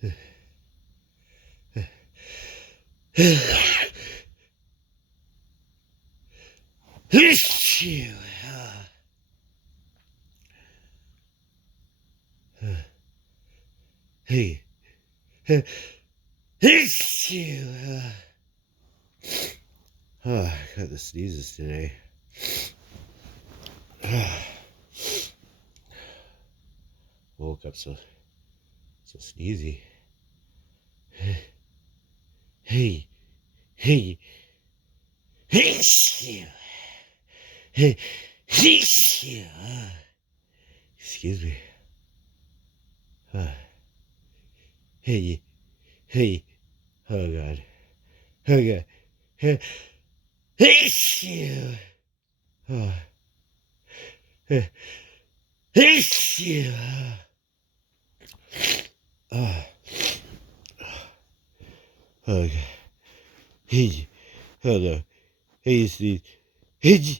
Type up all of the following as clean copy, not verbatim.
Hey, I got the sneezes today. Woke up so sneezy. Hey, hey, hey, hey, excuse me. Hey, hey, oh God, oh God, hey, hey, oh, hey, oh, okay. Hey, hello, hey, sneeze, hey,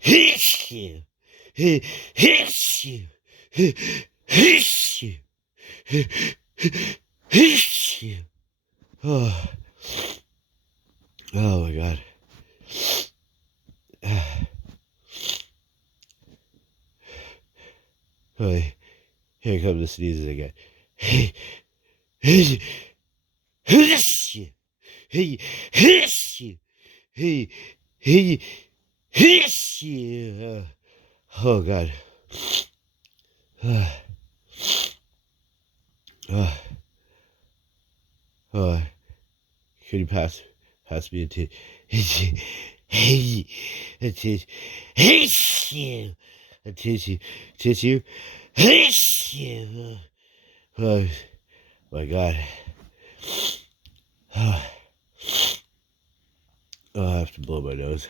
hey, hey, hey, hey, oh, oh my God. Oh, here come the sneezes again. Hey, hey, hey, hey, hey, hey, hey, oh God. Oh, could you pass me a tissue? Hey, a tissue. Hey, a tissue. Hey, oh my God. Oh, I have to blow my nose.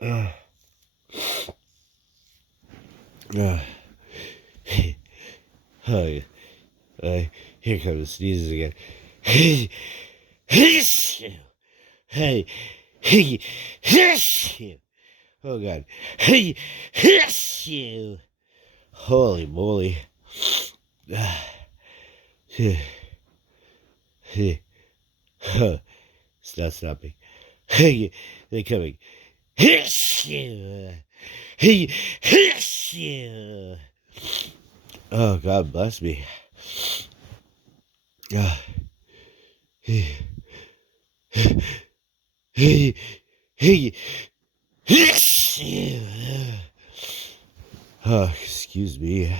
Uh, uh, oh, here comes the sneezes again. Hey, hey, hey, hey, hey, oh God. Hey, hey, holy moly. It's not stopping. Hey, they're coming. Hey, oh, God bless me. Hey, hey, hey, oh, excuse me.